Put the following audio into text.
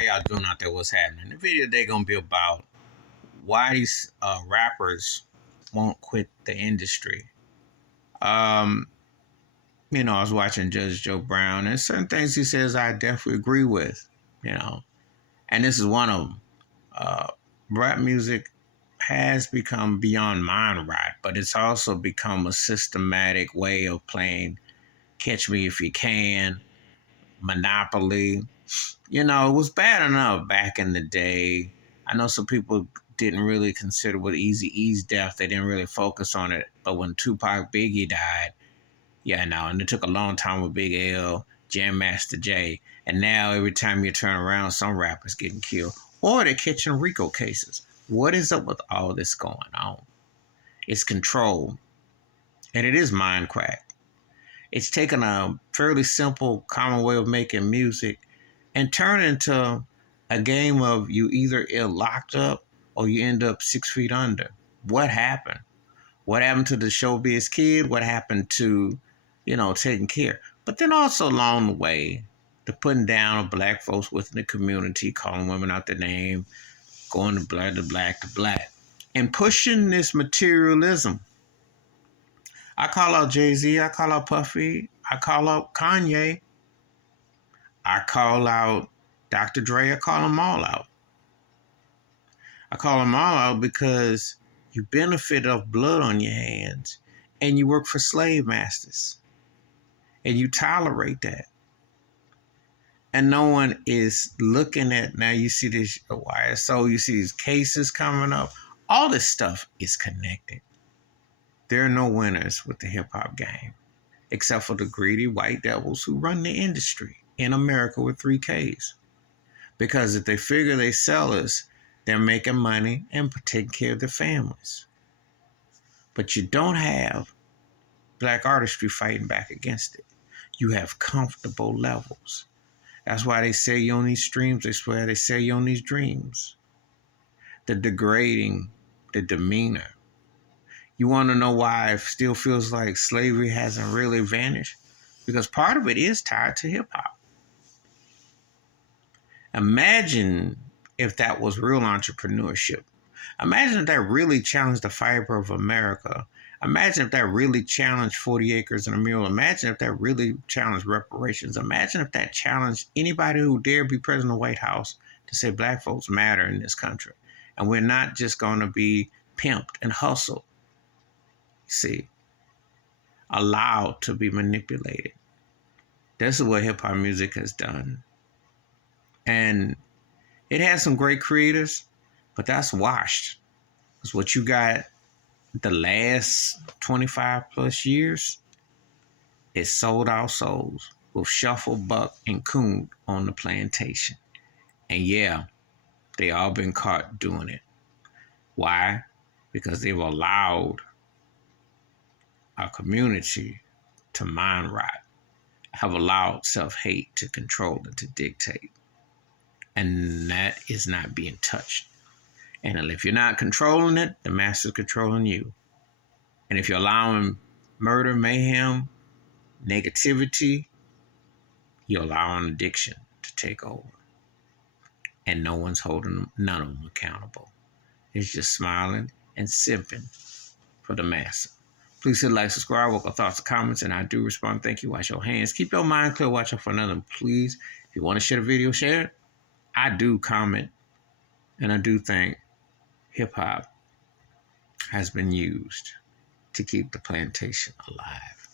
How y'all doing out there? What's happening? The video today gonna be about why these rappers won't quit the industry. Um, I was watching Judge Joe Brown, and certain things he says I definitely agree with. And this is one of them. Uh, Rap music has become beyond mind rot, but it's also become a systematic way of playing Catch Me If You Can, Monopoly. It was bad enough back in the day. I know some people didn't really consider with Eazy-E's death, they didn't really focus on it. But when Tupac Biggie died, and it took a long time with Big L, Jam Master Jay, and now every time you turn around, some rappers getting killed or they're catching RICO cases. What is up with all this going on? It's control, and it is mind crack. It's taken a fairly simple, common way of making music and turn it into a game of you either get locked up or you end up 6 feet under. What happened? What happened to the showbiz kid? What happened to, taking care? But then also along the way, the putting down of black folks within the community, calling women out their name, going to black to black to black, and pushing this materialism. I call out Jay-Z, I call out Puffy, I call out Kanye, I call out Dr. Dre, I call them all out. I call them all out because you benefit off blood on your hands and you work for slave masters and you tolerate that. And no one is looking at, now you see this YSO, you see these cases coming up. All this stuff is connected. There are no winners with the hip hop game, except for the greedy white devils who run the industry in America with 3 Ks. Because if they figure they sell us, they're making money and taking care of their families. But you don't have black artistry fighting back against it. You have comfortable levels. That's why they sell you on these streams. They swear they sell you on these dreams. The degrading, the demeanor. You want to know why it still feels like slavery hasn't really vanished? Because part of it is tied to hip hop. Imagine if that was real entrepreneurship. Imagine if that really challenged the fiber of America. Imagine if that really challenged 40 acres and a mule. Imagine if that really challenged reparations. Imagine if that challenged anybody who dare be president of the White House to say black folks matter in this country. And we're not just going to be pimped and hustled. See, allowed to be manipulated. This is what hip hop music has done. And it has some great creators, but that's washed. Because what you got the last 25 plus years is sold out souls with Shuffle, Buck, and Coon on the plantation. And yeah, they all been caught doing it. Why? Because they've allowed our community to mind rot, have allowed self-hate to control and to dictate. And that is not being touched. And if you're not controlling it, the master's controlling you. And if you're allowing murder, mayhem, negativity, you're allowing addiction to take over. And no one's holding none of them accountable. It's just smiling and simping for the master. Please hit like, subscribe, welcome thoughts and comments, and I do respond. Thank you. Wash your hands. Keep your mind clear. Watch out for another. Please, if you want to share the video, share it. I do comment, and I do think hip-hop has been used to keep the plantation alive.